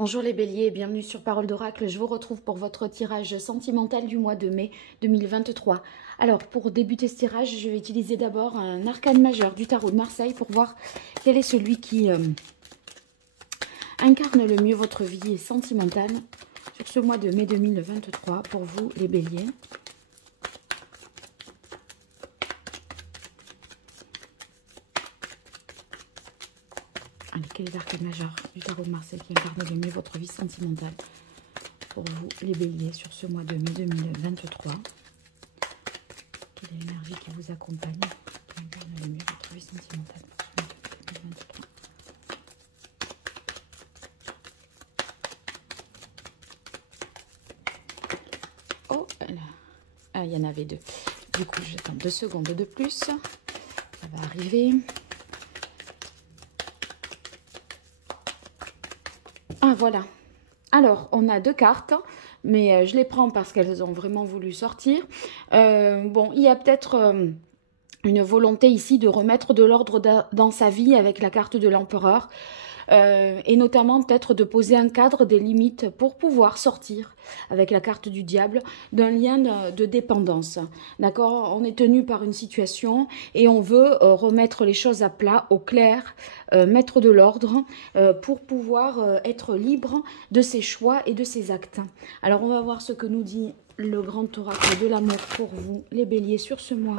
Bonjour les béliers, bienvenue sur Parole d'Oracle. Je vous retrouve pour votre tirage sentimental du mois de mai 2023. Alors, pour débuter ce tirage, je vais utiliser d'abord un arcane majeur du tarot de Marseille pour voir quel est celui qui incarne le mieux votre vie sentimentale sur ce mois de mai 2023 pour vous les béliers. Allez, quel est l'arcane majeur du tarot de Marseille qui incarne le mieux votre vie sentimentale pour vous, les béliers, sur ce mois de mai 2023? Quelle est l'énergie qui vous accompagne, qui incarne le mieux votre vie sentimentale pour ce mois de 2023? Oh là, ah, il y en avait deux. Du coup, j'attends 2 secondes de plus. Ça va arriver. Ah, voilà. Alors, on a 2 cartes, mais je les prends parce qu'elles ont vraiment voulu sortir. Bon, il y a peut-être une volonté ici de remettre de l'ordre dans sa vie avec la carte de l'empereur. Et notamment peut-être de poser un cadre, des limites pour pouvoir sortir avec la carte du diable d'un lien de dépendance. D'accord? On est tenu par une situation et on veut remettre les choses à plat, au clair, mettre de l'ordre pour pouvoir être libre de ses choix et de ses actes. Alors on va voir ce que nous dit le grand oracle de l'amour pour vous, les béliers, sur ce mois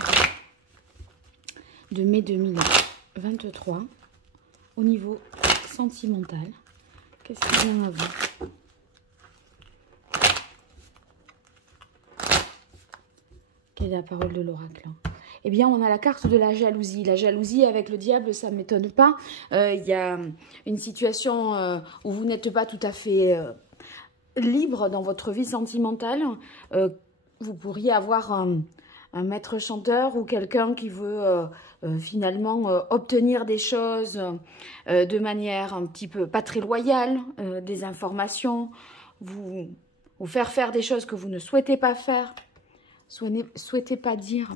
de mai 2023 au niveau sentimental. Qu'est-ce qui vient à vous? Quelle est la parole de l'oracle? Eh bien, on a la carte de la jalousie. La jalousie avec le diable, ça ne m'étonne pas. Il y a une situation où vous n'êtes pas tout à fait libre dans votre vie sentimentale. Vous pourriez avoir un maître chanteur ou quelqu'un qui veut finalement obtenir des choses de manière un petit peu pas très loyale, des informations, vous faire des choses que vous ne souhaitez pas faire, souhaitez pas dire.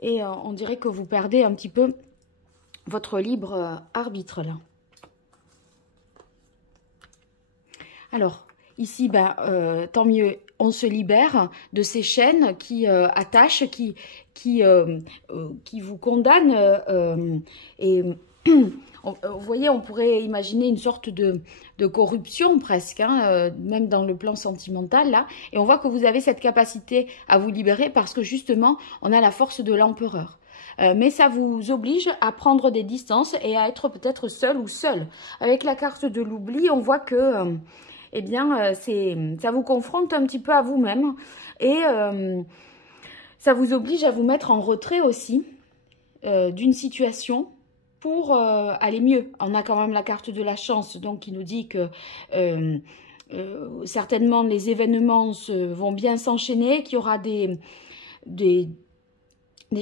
Et on dirait que vous perdez un petit peu votre libre arbitre là. Alors, ici, ben, tant mieux, on se libère de ces chaînes qui attachent, qui vous condamnent. Et vous voyez, on pourrait imaginer une sorte de corruption presque, hein, même dans le plan sentimental, là. Et on voit que vous avez cette capacité à vous libérer parce que justement, on a la force de l'empereur. Mais ça vous oblige à prendre des distances et à être peut-être seul ou seul. Avec la carte de l'oubli, on voit que... eh bien, ça vous confronte un petit peu à vous-même et ça vous oblige à vous mettre en retrait aussi d'une situation pour aller mieux. On a quand même la carte de la chance, donc qui nous dit que certainement les événements vont bien s'enchaîner, qu'il y aura des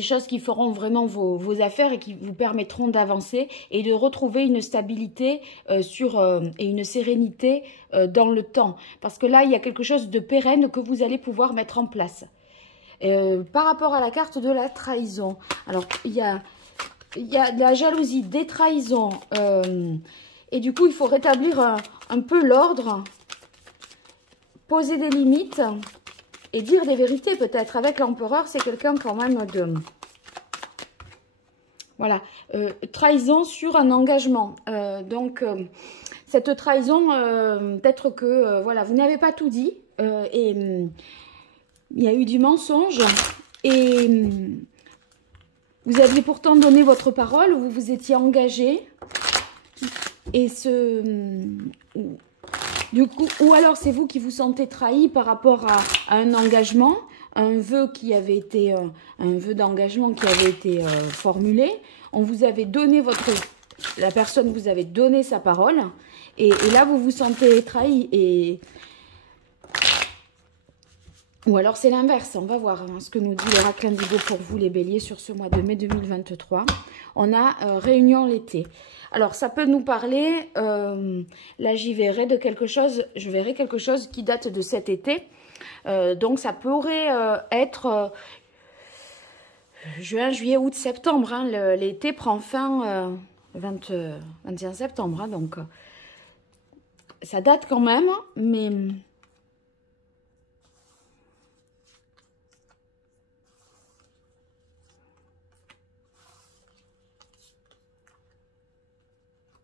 choses qui feront vraiment vos affaires et qui vous permettront d'avancer et de retrouver une stabilité et une sérénité dans le temps. Parce que là, il y a quelque chose de pérenne que vous allez pouvoir mettre en place. Par rapport à la carte de la trahison, alors il y a de la jalousie, des trahisons, et du coup, il faut rétablir un peu l'ordre, poser des limites... et dire des vérités peut-être. Avec l'empereur, c'est quelqu'un quand même de... Voilà. Trahison sur un engagement. Donc, cette trahison, peut-être que voilà, vous n'avez pas tout dit. Et il y a eu du mensonge. Et vous aviez pourtant donné votre parole. Vous vous étiez engagé. Et du coup, ou alors c'est vous qui vous sentez trahi par rapport à un engagement, un vœu qui avait été, un vœu d'engagement qui avait été formulé. On vous avait donné la personne vous avait donné sa parole, et là vous vous sentez trahi. Ou alors c'est l'inverse, on va voir ce que nous dit l'oracle indigo pour vous les béliers sur ce mois de mai 2023. On a réunion l'été. Alors ça peut nous parler, là j'y verrai de quelque chose, je verrai quelque chose qui date de cet été. Donc ça pourrait être juin, juillet, août, septembre. Hein, l'été prend fin 21 septembre. Hein, donc ça date quand même, mais...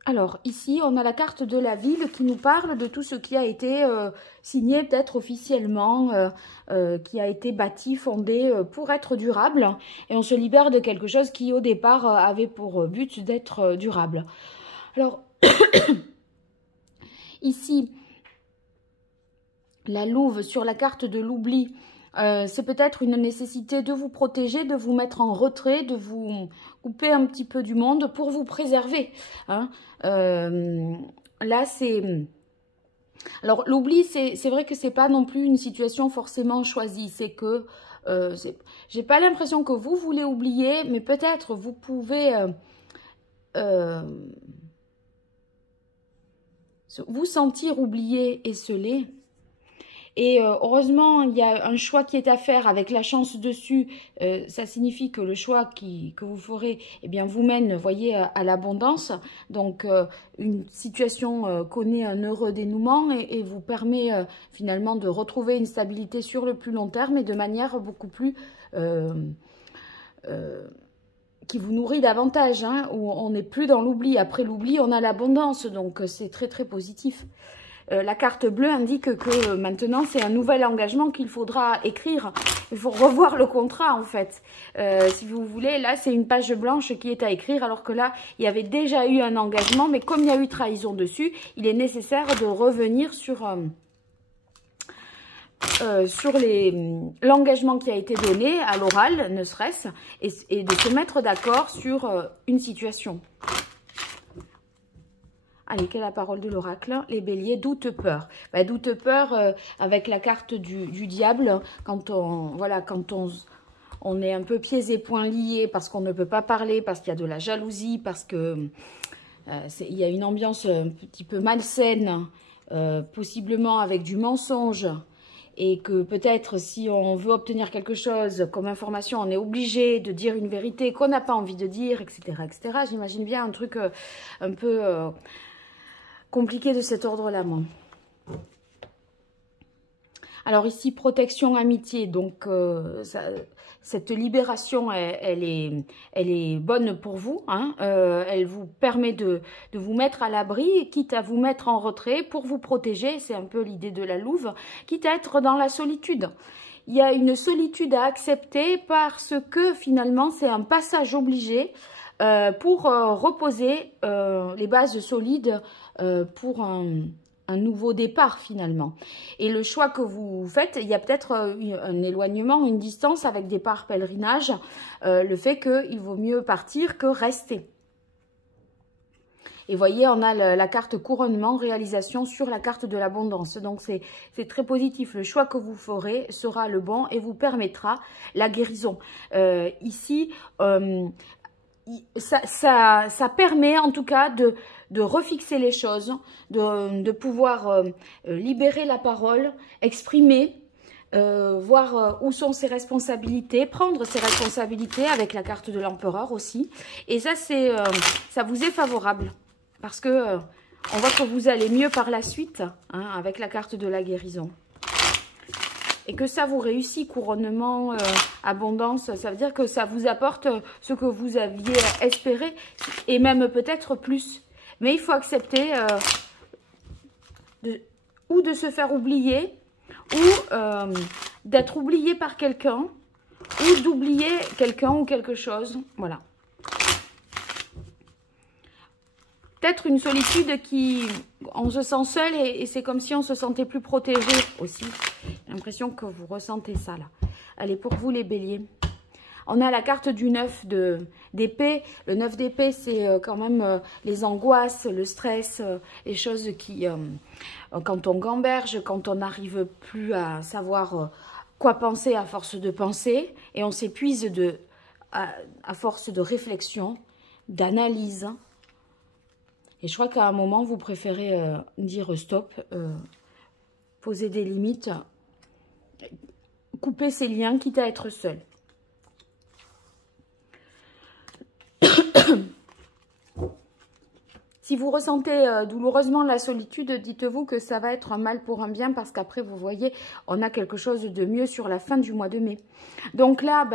Alors, ici, on a la carte de la ville qui nous parle de tout ce qui a été signé peut-être officiellement, qui a été bâti, fondé pour être durable. Et on se libère de quelque chose qui, au départ, avait pour but d'être durable. Alors, ici, la louve sur la carte de l'oubli, c'est peut-être une nécessité de vous protéger, de vous mettre en retrait, de vous couper un petit peu du monde pour vous préserver. Hein. Là, c'est... Alors, l'oubli, c'est vrai que c'est pas non plus une situation forcément choisie. C'est que... j'ai pas l'impression que vous voulez oublier, mais peut-être vous pouvez... vous sentir oublié et scellé. Et heureusement, il y a un choix qui est à faire avec la chance dessus. Ça signifie que le choix que vous ferez, eh bien, vous mène, voyez, à l'abondance. Donc, une situation connaît un heureux dénouement et vous permet finalement de retrouver une stabilité sur le plus long terme et de manière beaucoup plus... qui vous nourrit davantage, hein, où on n'est plus dans l'oubli. Après l'oubli, on a l'abondance. Donc, c'est très, très positif. La carte bleue indique que maintenant, c'est un nouvel engagement qu'il faudra écrire. Il faut revoir le contrat, en fait. Si vous voulez, là, c'est une page blanche qui est à écrire, alors que là, il y avait déjà eu un engagement, mais comme il y a eu trahison dessus, il est nécessaire de revenir sur l'engagement qui a été donné à l'oral, ne serait-ce, et de se mettre d'accord sur une situation. Allez, quelle est la parole de l'oracle? Les béliers, doute, peur. Bah, doute, peur, avec la carte du diable, quand on est un peu pieds et poings liés, parce qu'on ne peut pas parler, parce qu'il y a de la jalousie, parce que il y a une ambiance un petit peu malsaine, possiblement avec du mensonge, et que peut-être si on veut obtenir quelque chose comme information, on est obligé de dire une vérité qu'on n'a pas envie de dire, etc. etc. J'imagine bien un truc un peu... compliqué de cet ordre-là, moi. Alors ici, protection, amitié. Donc, cette libération, elle est bonne pour vous. Hein. Elle vous permet de vous mettre à l'abri, quitte à vous mettre en retrait pour vous protéger. C'est un peu l'idée de la louve, quitte à être dans la solitude. Il y a une solitude à accepter parce que finalement, c'est un passage obligé pour reposer les bases solides pour un nouveau départ finalement. Et le choix que vous faites, il y a peut-être un éloignement, une distance avec départ pèlerinage, le fait qu'il vaut mieux partir que rester. Et voyez, on a la carte couronnement, réalisation sur la carte de l'abondance. Donc, c'est très positif. Le choix que vous ferez sera le bon et vous permettra la guérison. Ici, ça permet en tout cas de refixer les choses, de pouvoir libérer la parole, exprimer, voir où sont ses responsabilités, prendre ses responsabilités avec la carte de l'empereur aussi. Et ça, ça vous est favorable parce que on voit que vous allez mieux par la suite hein, avec la carte de la guérison. Et que ça vous réussit, couronnement, abondance, ça veut dire que ça vous apporte ce que vous aviez espéré, et même peut-être plus. Mais il faut accepter ou de se faire oublier, ou d'être oublié par quelqu'un, ou d'oublier quelqu'un ou quelque chose. Voilà. Peut-être une solitude qui... On se sent seul et c'est comme si on se sentait plus protégé aussi. J'ai l'impression que vous ressentez ça là. Allez, pour vous les béliers. On a la carte du 9 d'épée. Le 9 d'épée, c'est quand même les angoisses, le stress, les choses qui... quand on gamberge, quand on n'arrive plus à savoir quoi penser à force de penser. Et on s'épuise à force de réflexion, d'analyse. Et je crois qu'à un moment, vous préférez dire stop, poser des limites, couper ces liens, quitte à être seul. Si vous ressentez douloureusement la solitude, dites-vous que ça va être un mal pour un bien parce qu'après, vous voyez, on a quelque chose de mieux sur la fin du mois de mai. Donc là,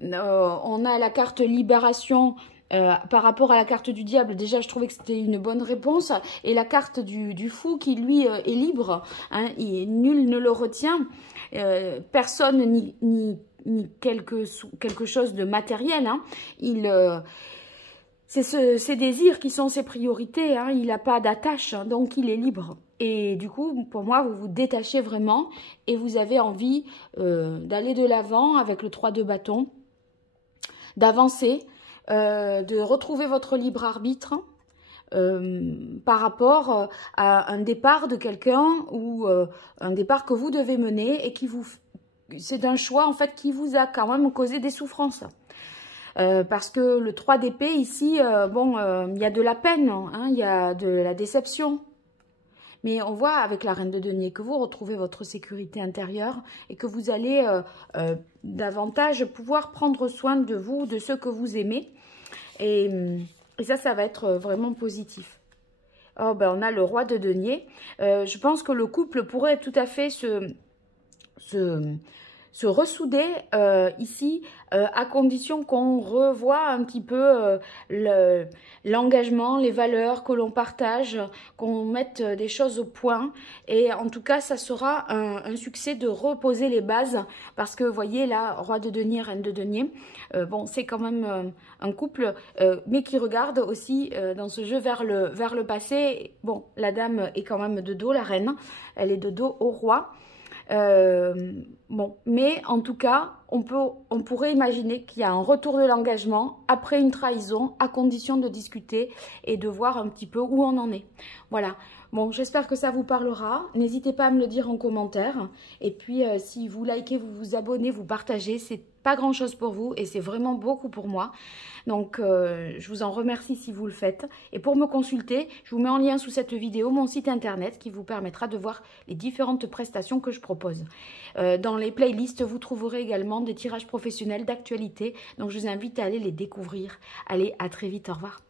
on a la carte libération par rapport à la carte du diable. Déjà, je trouvais que c'était une bonne réponse. Et la carte du fou qui, lui, est libre. Hein, nul ne le retient. Personne ni quelque chose de matériel. Hein. C'est ses désirs qui sont ses priorités, hein. Il n'a pas d'attache, hein, donc il est libre. Et du coup, pour moi, vous vous détachez vraiment et vous avez envie d'aller de l'avant avec le 3 de bâton, d'avancer, de retrouver votre libre arbitre par rapport à un départ de quelqu'un ou un départ que vous devez mener et c'est un choix en fait qui vous a quand même causé des souffrances. Parce que le 3 d'épée ici, il y a de la peine, hein, il y a de la déception. Mais on voit avec la reine de denier que vous retrouvez votre sécurité intérieure et que vous allez davantage pouvoir prendre soin de vous, de ceux que vous aimez. Et ça va être vraiment positif. Oh, on a le roi de denier. Je pense que le couple pourrait tout à fait se ressouder ici, à condition qu'on revoie un petit peu l'engagement, les valeurs que l'on partage, qu'on mette des choses au point. Et en tout cas, ça sera un succès de reposer les bases. Parce que, vous voyez, là, roi de denier, reine de denier, c'est quand même un couple, mais qui regarde aussi dans ce jeu vers le passé. Bon, la dame est quand même de dos, la reine, elle est de dos au roi. Mais en tout cas, on pourrait imaginer qu'il y a un retour de l'engagement après une trahison, à condition de discuter et de voir un petit peu où on en est. Voilà. Bon, j'espère que ça vous parlera. N'hésitez pas à me le dire en commentaire. Et puis, si vous likez, vous vous abonnez, vous partagez, c'est pas grand chose pour vous et c'est vraiment beaucoup pour moi. Donc, je vous en remercie si vous le faites. Et pour me consulter, je vous mets en lien sous cette vidéo mon site internet qui vous permettra de voir les différentes prestations que je propose. Dans les playlists, vous trouverez également des tirages professionnels d'actualité. Donc, je vous invite à aller les découvrir. Allez, à très vite. Au revoir.